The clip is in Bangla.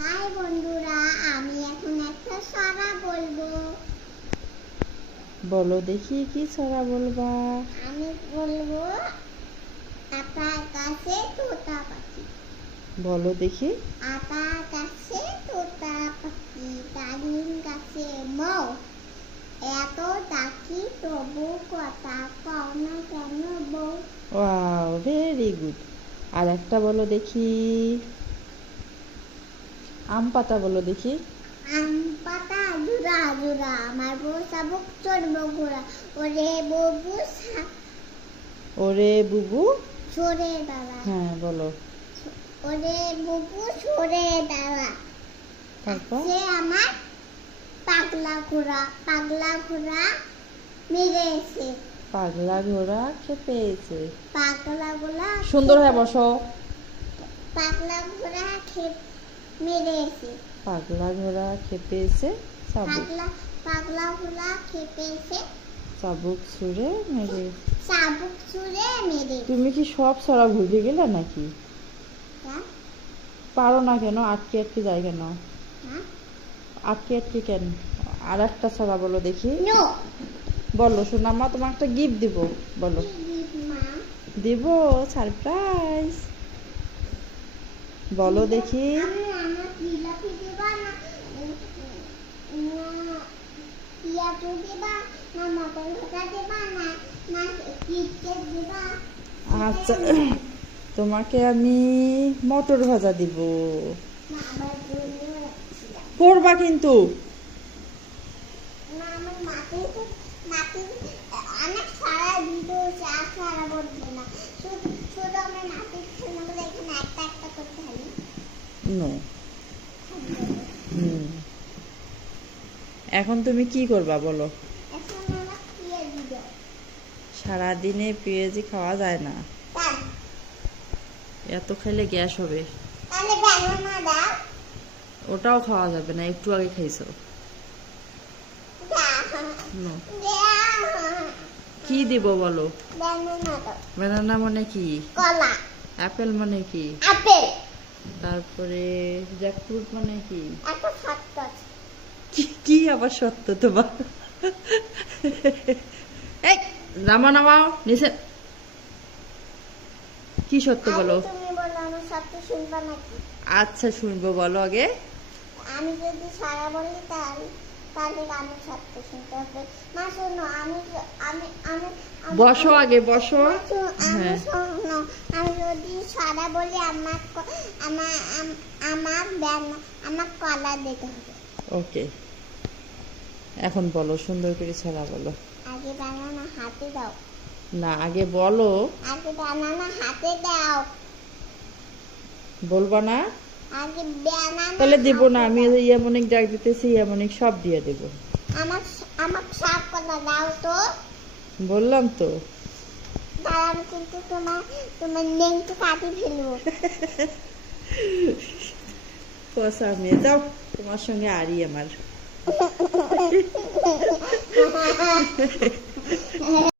হাই বন্ধুরা, আমি এখন একটা ছড়া বলবো। বলো দেখি কি ছড়া বলবা? আমি বলবো আতার কাছে তোতা পাখি। বলো দেখি। আতার কাছে তোতা পাখি, ডালিম গাছে মৌ, এত ডাকি তবু কথা কও না কেন বউ। Wow, very good. আর একটা বলো দেখি। আম পাতা বলো দেখি। আম পাতা জুড়া জুড়া, আমার বউ চাবুক চড়বো ঘোড়া। ওরে ববু ওরে বুবু। সরে দাঁড়া, হ্যাঁ বলো। ওরে বুবু সরে দাঁড়া। তারপর? সে আমার পাগলা ঘোড়া মেরেছে। পাগলা ঘোড়া খেপেছে। পাগলা ঘোড়া সুন্দর হয়ে বসো। পাগলা ঘোড়া মেরেছে। পাগলা ঘোড়া খেপেছে। চাবুক পাগলা ঘোড়া খেপেছে। চাবুক ছুঁড়ে মেরে। চাবুক ছুঁড়ে মেরে। তুমি কি সব ছড়া ভুলে গেলে নাকি? হ্যাঁ? পারো না কেন? আটকে আটকে যায় কেন? হ্যাঁ? আটকে আটকে কেন? আর একটা ছড়া বলো দেখি। নো। বলো সোনামা, তোমার একটা গিফট দিব। বলো। মা দিব সারপ্রাইজ। বলো দেখি। আমি আমার জিলাপি দিবা না, পিয়াজু দিবা না, মটর ভাজা দিবা না, না কিটকেট দিবা? আচ্ছা, তোমাকে আমি মটর ভাজা দিব। না, আমার জন্য রাখছিলাম। করবা কিন্তু। না, আমার নাতি অনেক সারা ভিডিও সারা বলবে না, শুধু আমার নাতির ছেলেগুলো এখানে একটা একটা করে খালি। নো। এখন তুমি কি করবা বলো? এখন আমার পেঁয়াজ দাও। সারাদিনে পেঁয়াজি খাওয়া যায় না, এত খেলে গ্যাস হবে। তাহলে বেগুনা দাও। ওটাও খাওয়া যাবে না, একটু আগে খাইছো। No. কি দিব বলো? বেগুনা দাও। ব্যানানা মানে কি? কলা। অ্যাপেল মানে কি? আপেল। তারপরে জ্যাকফ্রুট মানে কি? একটা সত্য আছে। কি আবার সত্য তোমার? এই নামাও নামাও নিচে। কি সত্য বলো? তুমি বলো, আমার সত্য শুনবা নাকি? আচ্ছা শুনবো, বলো আগে। আমি যদি সারা বলি তাহলে আমি সত্য শুনতে হবে। মা শোনো, আমি আমি আমি বসো আগে বসো। আমি হ্যাঁ। শোনো, আমি যদি সারা বলি আমার আমার আমার আমার কলা দিতে হবে। ওকে, এখন বলো, সুন্দর করে ছড়া বলো। আগে বানানা হাতে দাও। না, আগে বলো। আগে বানানা হাতে দাও। বলবা না? আগে বানানা। তাহলে দিব না, আমি ইয়ামনিক ডাক দিতেছি, ইয়ামনিক সব দিয়ে দেব। আমার আমার সাপ কলা দাও তো। বললাম তো। আমি কিন্তু তোমার নেংটি কাটি ফেলবো। পয়সা মেয়ে যাও, তোমার সঙ্গে আরই আমার।